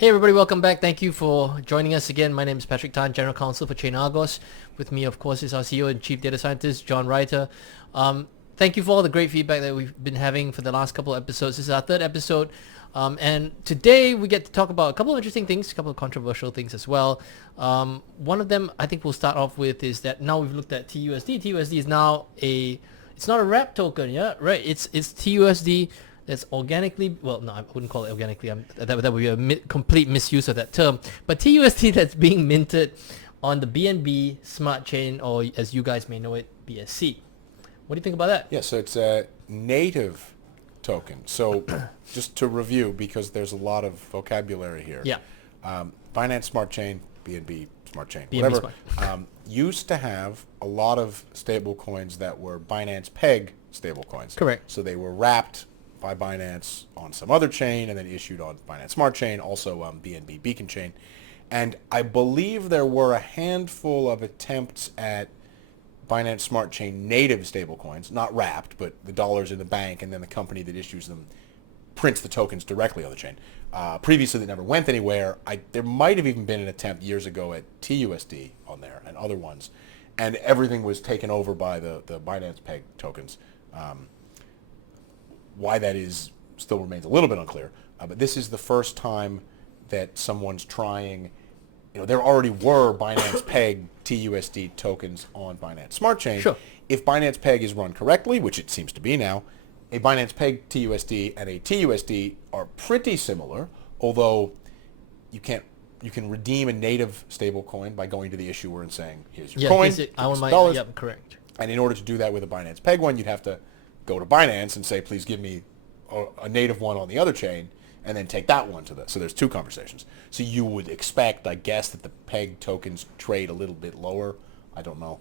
Hey everybody, welcome back. Thank you for joining us again. My name is Patrick Tan, General Counsel for ChainArgos. With me, of course, is our CEO and Chief Data Scientist, John Reiter. Thank you for all the great feedback that we've been having for the last couple of episodes. This is our third episode. And today we get to talk about a couple of interesting things, a couple of controversial things as well. One of them I think we'll start off with is that now we've looked at TUSD. TUSD is now it's not a wrap token, yeah? Right, it's TUSD. That's organically, well, no, I wouldn't call it organically. That would be a complete misuse of that term. But TUSD that's being minted on the BNB Smart Chain, or as you guys may know it, BSC. What do you think about that? Yeah, so it's a native token. So just to review, because there's a lot of vocabulary here. Yeah. Binance Smart Chain, BNB Smart Chain, BNB whatever, used to have a lot of stable coins that were Binance Peg stable coins. Correct. So they were wrapped by Binance on some other chain and then issued on Binance Smart Chain, also BNB Beacon Chain. And I believe there were a handful of attempts at Binance Smart Chain native stablecoins, not wrapped, but the dollars in the bank, and then the company that issues them prints the tokens directly on the chain. Previously, that never went anywhere. There might have even been an attempt years ago at TUSD on there and other ones, and everything was taken over by the Binance Peg tokens. Why that is still remains a little bit unclear, but this is the first time that someone's trying. There already were Binance Peg TUSD tokens on Binance Smart Chain. Sure. If Binance Peg is run correctly, which it seems to be now, a Binance Peg TUSD and a TUSD are pretty similar, although you can redeem a native stable coin by going to the issuer and saying, here's your coin, I want my dollars. Yep, correct. And in order to do that with a Binance Peg one, you'd have to go to Binance and say, please give me a native one on the other chain, and then take that one to the. So there's two conversations. So you would expect, I guess, that the Peg tokens trade a little bit lower. I don't know.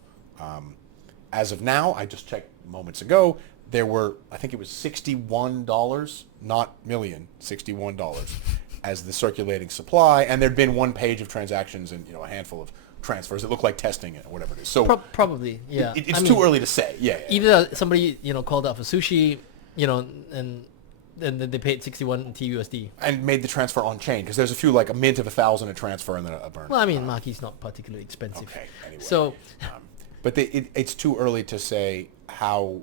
As of now, I just checked moments ago, there were, I think it was $61, not million, $61 as the circulating supply, and there'd been one page of transactions and a handful of transfers. It looked like testing or whatever it is. So probably, yeah. It's too early to say. Yeah. Either somebody called out for sushi, and then they paid 61 TUSD and made the transfer on chain, because there's a few, like a mint of 1,000 a transfer and then a burn. Well, I mean, Maki's not particularly expensive. Okay. Anyway. So, but it's too early to say how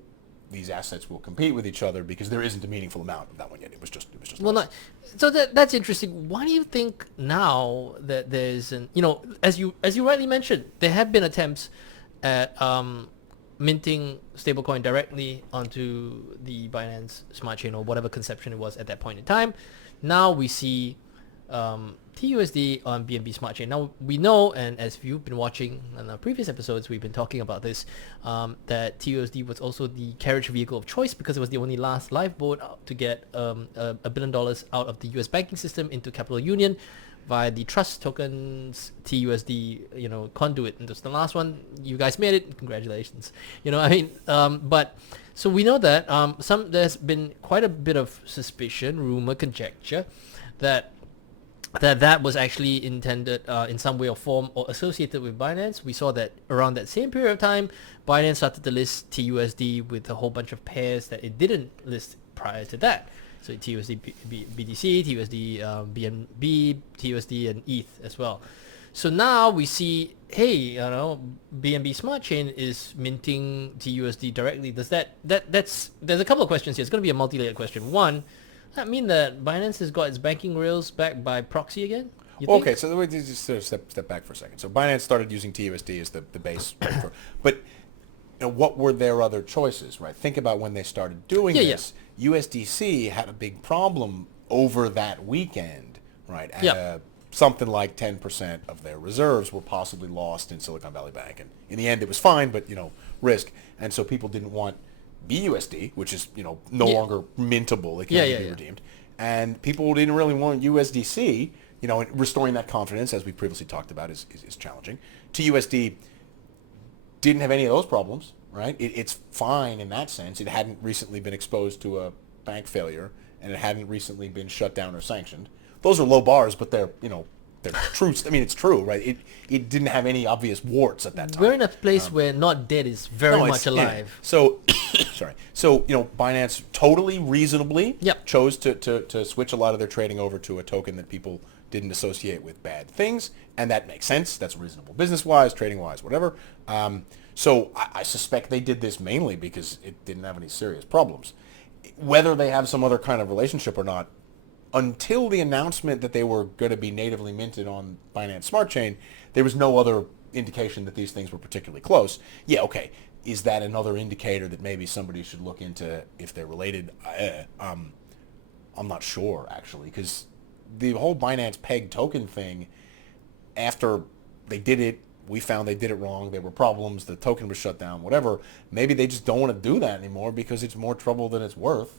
these assets will compete with each other, because there isn't a meaningful amount of that one yet. It was just. Well, not, so that's interesting. Why do you think now that there's as you rightly mentioned, there have been attempts at minting stablecoin directly onto the Binance Smart Chain or whatever conception it was at that point in time. Now we see TUSD on BNB Smart Chain. Now we know, and as you've been watching in our previous episodes, we've been talking about this, that TUSD was also the carriage vehicle of choice because it was the only last lifeboat to get $1 billion out of the US banking system into Capital Union via the trust tokens TUSD conduit. And that's the last one. You guys made it. Congratulations. But so we know that there's been quite a bit of suspicion, rumor, conjecture that was actually intended in some way or form or associated with Binance. We saw that around that same period of time, Binance started to list TUSD with a whole bunch of pairs that it didn't list prior to that. So TUSD BTC, TUSD BNB, TUSD, and ETH as well. So now we see, hey, BNB Smart Chain is minting TUSD directly. Does that's there's a couple of questions here. It's going to be a multi-layered question. One, that mean that Binance has got its banking rails back by proxy again? Okay, so let me just step back for a second. So Binance started using TUSD as the base, but what were their other choices, right? Think about when they started doing this. Yeah. USDC had a big problem over that weekend, right? Something like 10% of their reserves were possibly lost in Silicon Valley Bank, and in the end it was fine, but risk, and so people didn't want BUSD, which is no longer mintable; it can't be redeemed, and people didn't really want USDC. And restoring that confidence, as we previously talked about, is challenging. TUSD didn't have any of those problems, right? It's fine in that sense. It hadn't recently been exposed to a bank failure, and it hadn't recently been shut down or sanctioned. Those are low bars, but they're true. I mean, it's true, right? It didn't have any obvious warts at that time. We're in a place where not dead is very much alive. Yeah. So, sorry. So, Binance totally reasonably chose to switch a lot of their trading over to a token that people didn't associate with bad things, and that makes sense. That's reasonable business-wise, trading-wise, whatever. So I suspect they did this mainly because it didn't have any serious problems. Whether they have some other kind of relationship or not, until the announcement that they were going to be natively minted on Binance Smart Chain, there was no other indication that these things were particularly close. Yeah, okay. Is that another indicator that maybe somebody should look into if they're related? I'm not sure, actually, because the whole Binance Peg token thing, after they did it, we found they did it wrong. There were problems. The token was shut down, whatever. Maybe they just don't want to do that anymore because it's more trouble than it's worth.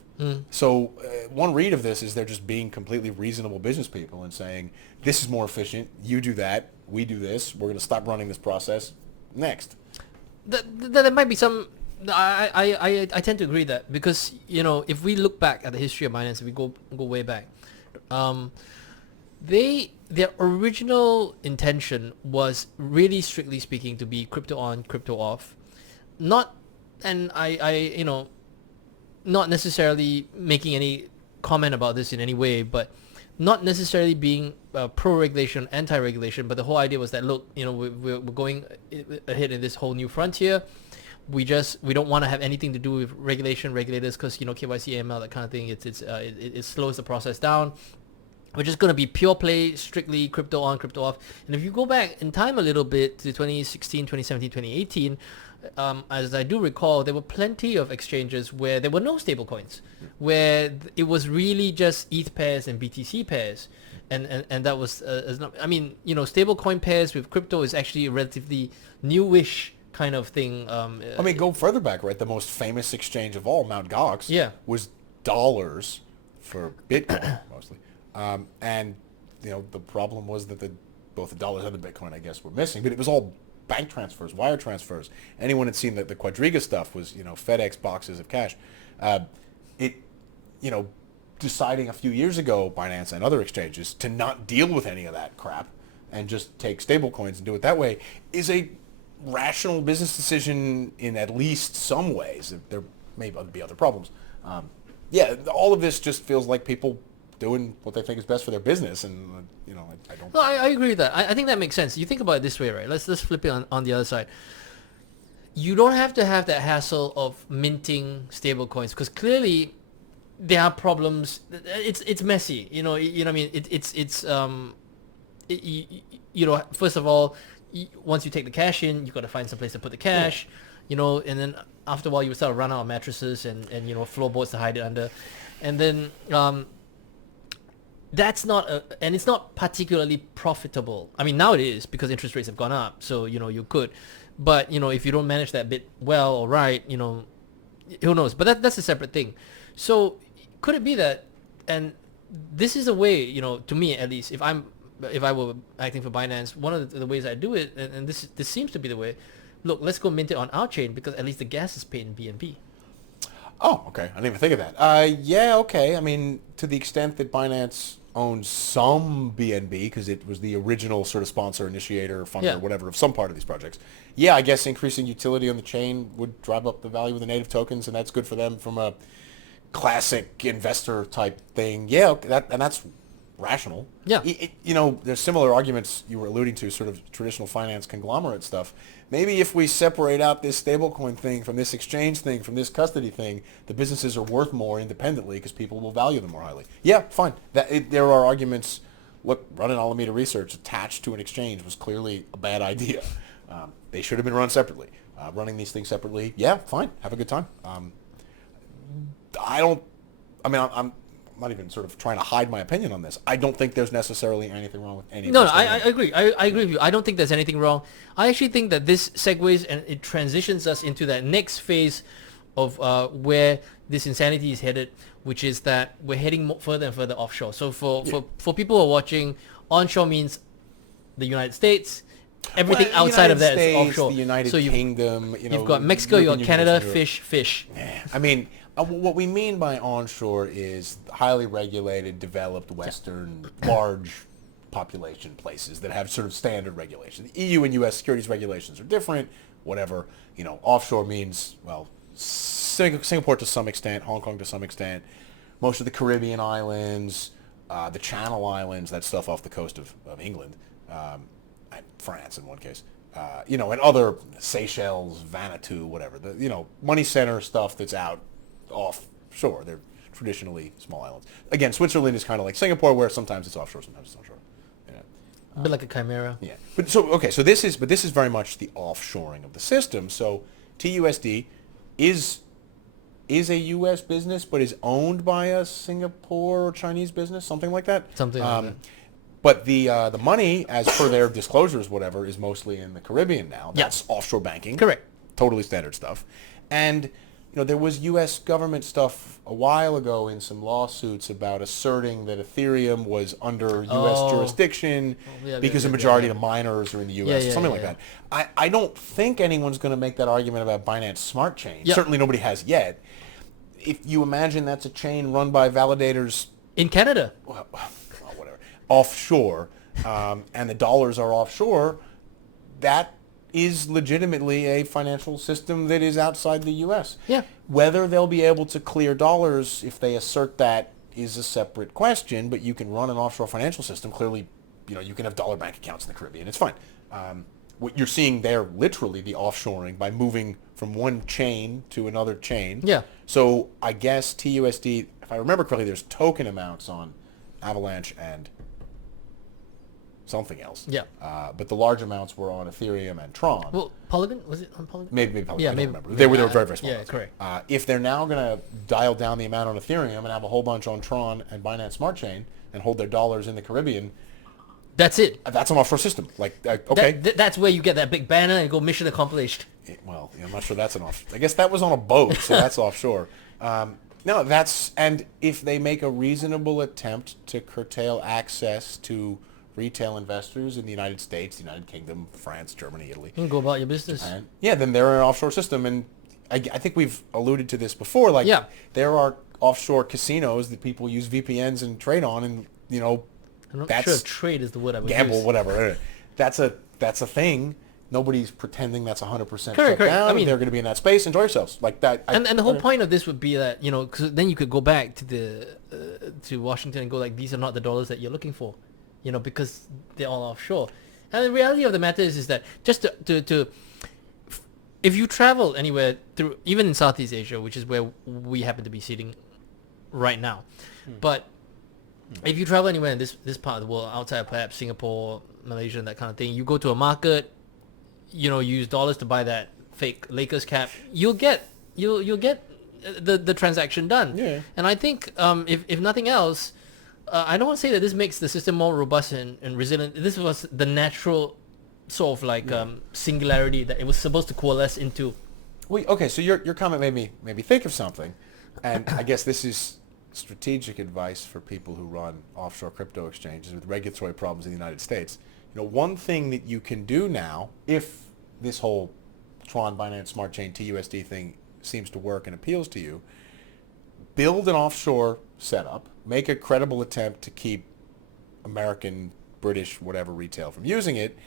So one read of this is they're just being completely reasonable business people and saying, this is more efficient. You do that. We do this. We're going to stop running this process. Next. There might be some... I tend to agree that because, if we look back at the history of Binance, if we go way back, their original intention was really strictly speaking to be crypto on, crypto off. Not necessarily making any comment about this in any way, but not necessarily being pro-regulation, anti-regulation, but the whole idea was that, look, we're going ahead in this whole new frontier. We don't want to have anything to do with regulators, because KYC, AML, that kind of thing. It slows the process down. We're just going to be pure play, strictly crypto on, crypto off. And if you go back in time a little bit to 2016, 2017, 2018, as I do recall, there were plenty of exchanges where there were no stable coins, where it was really just ETH pairs and BTC pairs. And that was, stable coin pairs with crypto is actually a relatively newish kind of thing. Go further back, right? The most famous exchange of all, Mt. Gox, was dollars for Bitcoin mostly. And the problem was that both the dollars and the Bitcoin, I guess, were missing, but it was all bank transfers, wire transfers. Anyone had seen that the Quadriga stuff was, FedEx boxes of cash. Deciding a few years ago, Binance and other exchanges, to not deal with any of that crap and just take stable coins and do it that way is a rational business decision in at least some ways. There may be other problems. All of this just feels like people doing what they think is best for their business, and I don't. No, I agree with that. I think that makes sense. You think about it this way, right? Let's flip it on the other side. You don't have to have that hassle of minting stable coins, because clearly there are problems. It's messy. What I mean? First of all, once you take the cash in, you've got to find some place to put the cash. And then after a while you start to run out of mattresses and floorboards to hide it under, and then that's not and it's not particularly profitable. I mean, now it is because interest rates have gone up, so you could, but if you don't manage that bit well or right, who knows? But that's a separate thing. So could it be that, and this is a way, to me at least, if I were acting for Binance, one of the ways I do it, and this seems to be the way. Look, let's go mint it on our chain because at least the gas is paid in BNB. Oh, okay. I didn't even think of that. Okay. I mean, to the extent that Binance owns some BNB, because it was the original sort of sponsor, initiator, funder, whatever, of some part of these projects. Yeah, I guess increasing utility on the chain would drive up the value of the native tokens, and that's good for them from a classic investor type thing. Yeah, that's rational. Yeah. There's similar arguments you were alluding to, sort of traditional finance conglomerate stuff. Maybe if we separate out this stablecoin thing from this exchange thing, from this custody thing, the businesses are worth more independently because people will value them more highly. Yeah, fine. There are arguments. Look, running Alameda Research attached to an exchange was clearly a bad idea. They should have been run separately. Running these things separately, yeah, fine. Have a good time. I'm not even sort of trying to hide my opinion on this. I don't think there's necessarily anything wrong with any of this. No, I agree. I agree with you. I don't think there's anything wrong. I actually think that this segues and it transitions us into that next phase of where this insanity is headed, which is that we're heading further and further offshore. So for people who are watching, onshore means the United States. Everything outside of that is offshore. The United Kingdom. You've got Mexico, you've got Canada, fish. Yeah. I mean, what we mean by onshore is highly regulated, developed, Western, large population places that have sort of standard regulations. The EU and US securities regulations are different, whatever. Offshore means, well, Singapore to some extent, Hong Kong to some extent, most of the Caribbean islands, the Channel Islands, that stuff off the coast of England, and France in one case, and other Seychelles, Vanuatu, whatever, money center stuff that's out offshore. They're traditionally small islands. Again, Switzerland is kind of like Singapore, where sometimes it's offshore, sometimes it's onshore. A bit like a chimera. Yeah, so this is very much the offshoring of the system. So TUSD is a U.S. business, but is owned by a Singapore or Chinese business, something like that. Something like that. But the money, as per their disclosures, whatever, is mostly in the Caribbean now. That's offshore banking. Correct. Totally standard stuff. And there was U.S. government stuff a while ago in some lawsuits about asserting that Ethereum was under U.S. jurisdiction because the majority of the miners are in the U.S. Something like that. I don't think anyone's going to make that argument about Binance Smart Chain. Certainly nobody has yet. If you imagine that's a chain run by validators in Canada, whatever, offshore, and the dollars are offshore, that is legitimately a financial system that is outside the U.S. Yeah. Whether they'll be able to clear dollars if they assert that is a separate question, but you can run an offshore financial system. Clearly, you can have dollar bank accounts in the Caribbean. It's fine. What you're seeing there, literally the offshoring by moving from one chain to another chain. Yeah. So I guess TUSD, if I remember correctly, there's token amounts on Avalanche and something else. Yeah. But the large amounts were on Ethereum and Tron. Well, Polygon, was it on Polygon? Maybe Polygon. Yeah, I don't maybe. remember. They were very, very small. Yeah, correct. If they're now going to dial down the amount on Ethereum and have a whole bunch on Tron and Binance Smart Chain and hold their dollars in the Caribbean, that's it. That's an offshore system. Okay. That's where you get that big banner and go mission accomplished. Well, I'm not sure that's an offshore. I guess that was on a boat, so that's offshore. No, and if they make a reasonable attempt to curtail access to retail investors in the United States, the United Kingdom, France, Germany, Italy, You can go about your business. Japan, then they're an offshore system. And I think we've alluded to this before. There are offshore casinos that people use VPNs and trade on, and I'm not sure trade is the word I would gamble, use. whatever. That's a thing. Nobody's pretending that's 100% shut Correct. down. I mean, they're going to be in that space. Enjoy yourselves. Like that. And the whole point of this would be that, cause then you could go back to Washington and go these are not the dollars that you're looking for, because they're all offshore. And the reality of the matter is that just to if you travel anywhere through, even in Southeast Asia, which is where we happen to be sitting right now, but if you travel anywhere in this part of the world, outside of perhaps Singapore, Malaysia, and that kind of thing, you go to a market, use dollars to buy that fake Lakers cap, you'll get the transaction done. Yeah. And I think if nothing else, I don't want to say that this makes the system more robust and resilient. This was the natural sort of singularity that it was supposed to coalesce into. Okay, so your comment made me think of something, and I guess this is strategic advice for people who run offshore crypto exchanges with regulatory problems in the United States. One thing that you can do now, if this whole Tron, Binance, Smart Chain, TUSD thing seems to work and appeals to you, build an offshore setup, make a credible attempt to keep American, British, whatever retail from using it,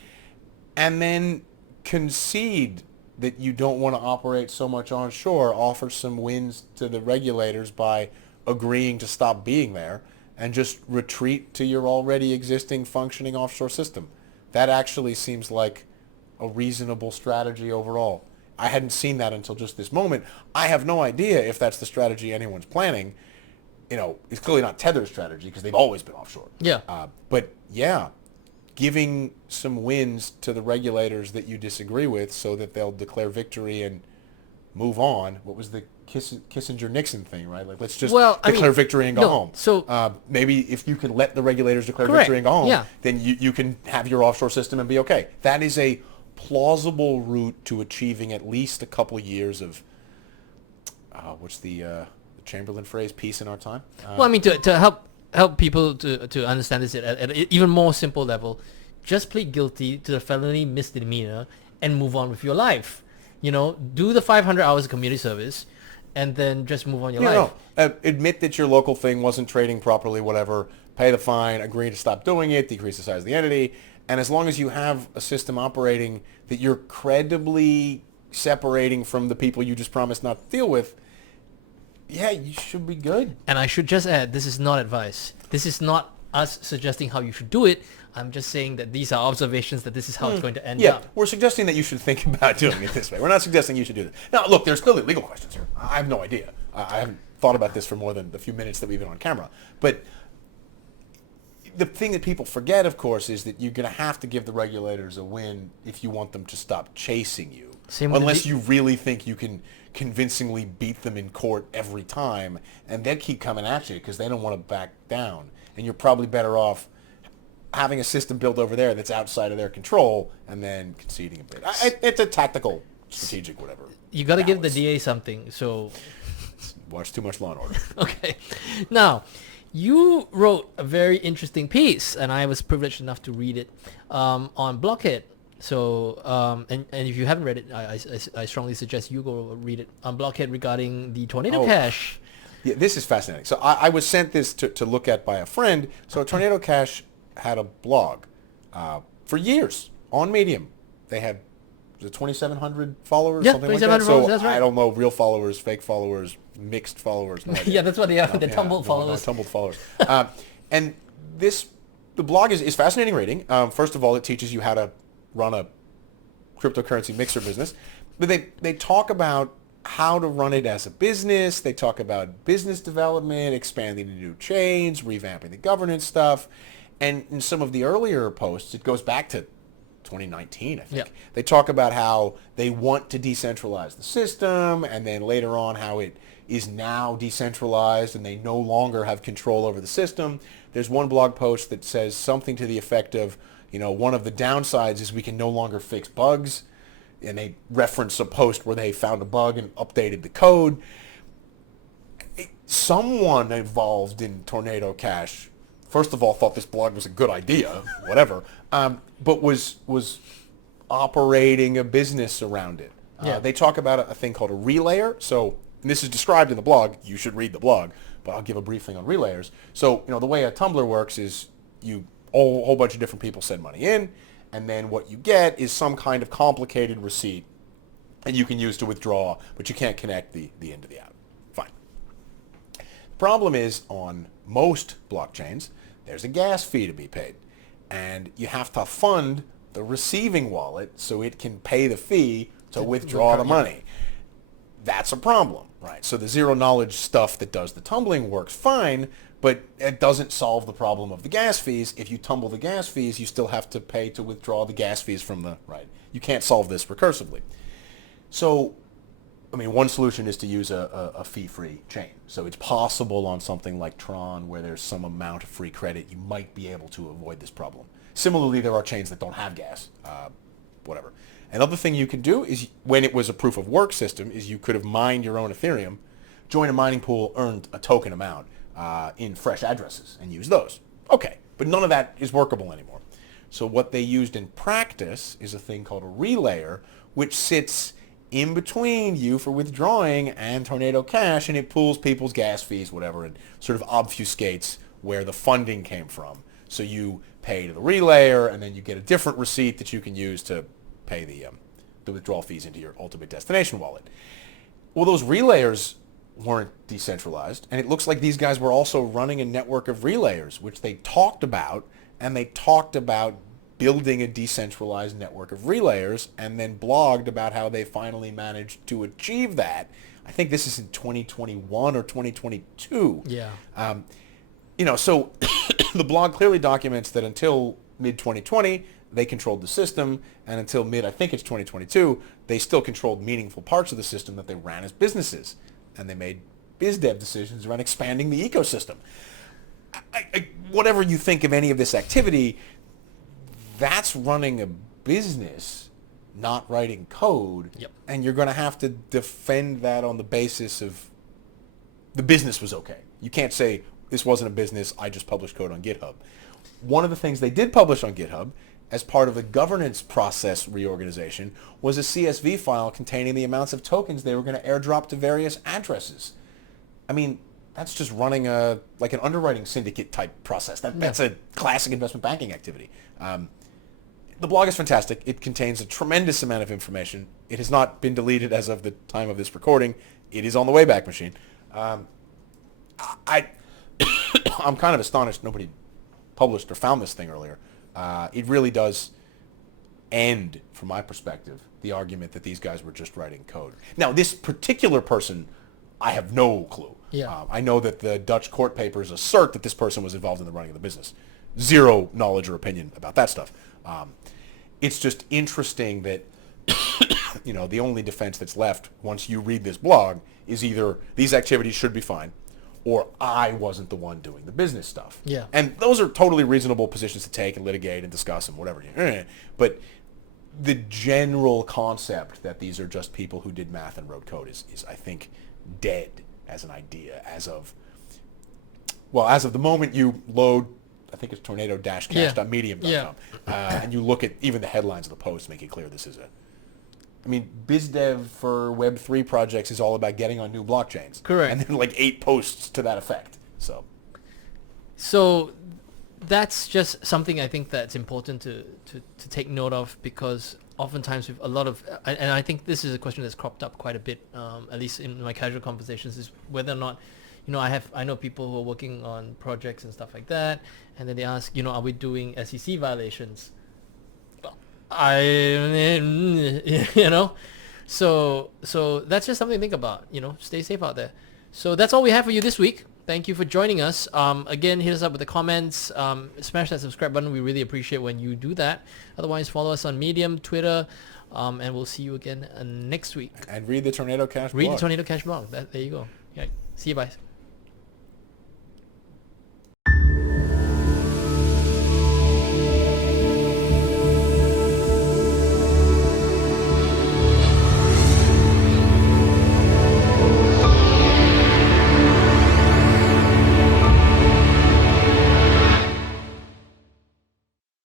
and then concede that you don't want to operate so much onshore, offer some wins to the regulators by agreeing to stop being there, and just retreat to your already existing functioning offshore system. That actually seems like a reasonable strategy overall. I hadn't seen that until just this moment. I have no idea if that's the strategy anyone's planning. It's clearly not Tether's strategy because they've always been offshore. Yeah. But giving some wins to the regulators that you disagree with so that they'll declare victory and move on. What was the Kissinger-Nixon thing, right? Let's just declare victory and go home. So maybe if you can let the regulators declare correct. victory and go home, Yeah. then you can have your offshore system and be okay. That is a plausible route to achieving at least a couple years of, what's the Chamberlain phrase, peace in our time? To help people to understand this at an even more simple level, just plead guilty to the felony misdemeanor and move on with your life. Do the 500 hours of community service, and then just move on your life. Admit that your local thing wasn't trading properly, whatever. Pay the fine, agree to stop doing it, decrease the size of the entity. And as long as you have a system operating that you're credibly separating from the people you just promised not to deal with, yeah, you should be good. And I should just add, this is not advice. This is not us suggesting how you should do it. I'm just saying that these are observations that this is how it's going to end Yeah, up. we're suggesting that you should think about doing it this way. We're not suggesting you should do this. Now, look, there's clearly legal questions here. I have no idea. I haven't thought about this for more than the few minutes that we've been on camera. But the thing that people forget, of course, is that you're going to have to give the regulators a win if you want them to stop chasing you. Unless you really think you can convincingly beat them in court every time, and they'll keep coming at you because they don't want to back down. And you're probably better off having a system built over there that's outside of their control and then conceding a bit. It's a tactical, strategic, whatever. You got to give the DA something, so... Watch too much Law and Order. Okay. Now, you wrote a very interesting piece, and I was privileged enough to read it, on Blockhead. So, and if you haven't read it, I strongly suggest you go read it on Blockhead regarding the Tornado Cash. Yeah, this is fascinating. So I was sent this to look at by a friend. So Tornado Cash had a blog for years on Medium. They had 2,700 followers, Yeah, something like that. 2,700 followers, that's right. I don't know, real followers, fake followers, mixed followers. No idea. Yeah, that's what they are, the tumbled followers. Tumbled followers. And the blog is fascinating reading. First of all, it teaches you how to run a cryptocurrency mixer business. But they talk about how to run it as a business. They talk about business development, expanding to new chains, revamping the governance stuff. And in some of the earlier posts, it goes back to 2019, I think. Yeah. They talk about how they want to decentralize the system, and then later on how it is now decentralized and they no longer have control over the system. There's one blog post that says something to the effect of, one of the downsides is we can no longer fix bugs. And they reference a post where they found a bug and updated the code. Someone involved in Tornado Cash, first of all, thought this blog was a good idea, whatever, but was operating a business around it. Yeah. They talk about a thing called a relayer. So, and this is described in the blog. You should read the blog, but I'll give a brief thing on relayers. So, the way a Tumblr works is a whole bunch of different people send money in, and then what you get is some kind of complicated receipt, and you can use to withdraw, but you can't connect the in to the out. Fine. The problem is on most blockchains, there's a gas fee to be paid, and you have to fund the receiving wallet so it can pay the fee to withdraw the money. That's a problem, right? So the zero knowledge stuff that does the tumbling works fine, but it doesn't solve the problem of the gas fees. If you tumble the gas fees, you still have to pay to withdraw the gas fees from the, right? You can't solve this recursively. So, one solution is to use a fee-free chain. So it's possible on something like Tron where there's some amount of free credit, you might be able to avoid this problem. Similarly, there are chains that don't have gas, whatever. Another thing you can do is, when it was a proof of work system, is you could have mined your own Ethereum, joined a mining pool, earned a token amount in fresh addresses, and use those. Okay, but none of that is workable anymore. So what they used in practice is a thing called a relayer, which sits in between you for withdrawing and Tornado Cash, and it pools people's gas fees, whatever, and sort of obfuscates where the funding came from. So you pay to the relayer, and then you get a different receipt that you can use to pay the withdrawal fees into your ultimate destination wallet. Well, those relayers weren't decentralized, and it looks like these guys were also running a network of relayers, which they talked about, and they talked about building a decentralized network of relayers, and then blogged about how they finally managed to achieve that. I think this is in 2021 or 2022. Yeah. So the blog clearly documents that until mid-2020, they controlled the system, and until I think it's 2022, they still controlled meaningful parts of the system that they ran as businesses, and they made biz dev decisions around expanding the ecosystem. Whatever you think of any of this activity, that's running a business, not writing code. Yep. And you're going to have to defend that on the basis of the business was okay. You can't say, this wasn't a business, I just published code on GitHub. One of the things they did publish on GitHub as part of the governance process reorganization was a CSV file containing the amounts of tokens they were going to airdrop to various addresses. That's just running an underwriting syndicate type process. That's a classic investment banking activity. The blog is fantastic. It contains a tremendous amount of information. It has not been deleted as of the time of this recording. It is on the Wayback Machine. I I'm kind of astonished nobody published or found this thing earlier. It really does end, from my perspective, the argument that these guys were just writing code. Now, this particular person, I have no clue. Yeah. I know that the Dutch court papers assert that this person was involved in the running of the business. Zero knowledge or opinion about that stuff. It's just interesting that the only defense that's left once you read this blog is either these activities should be fine, or I wasn't the one doing the business stuff. Yeah. And those are totally reasonable positions to take and litigate and discuss and whatever. But the general concept that these are just people who did math and wrote code is I think, dead as an idea as of the moment you load, I think it's tornado-cash.medium.com, and you look at even the headlines of the post, make it clear this is BizDev for Web3 projects is all about getting on new blockchains. Correct. And then like 8 posts to that effect. So that's just something I think that's important to take note of, because oftentimes with a lot of, and I think this is a question that's cropped up quite a bit, at least in my casual conversations, is whether or not, I know people who are working on projects and stuff like that, and then they ask, are we doing SEC violations? So that's just something to think about. Stay safe out there. So that's all we have for you this week. Thank you for joining us. Again, hit us up with the comments. Smash that subscribe button. We really appreciate when you do that. Otherwise, follow us on Medium, Twitter, and we'll see you again next week. And read the Tornado Cash blog. Read the Tornado Cash blog. There you go. Yeah. See you, guys.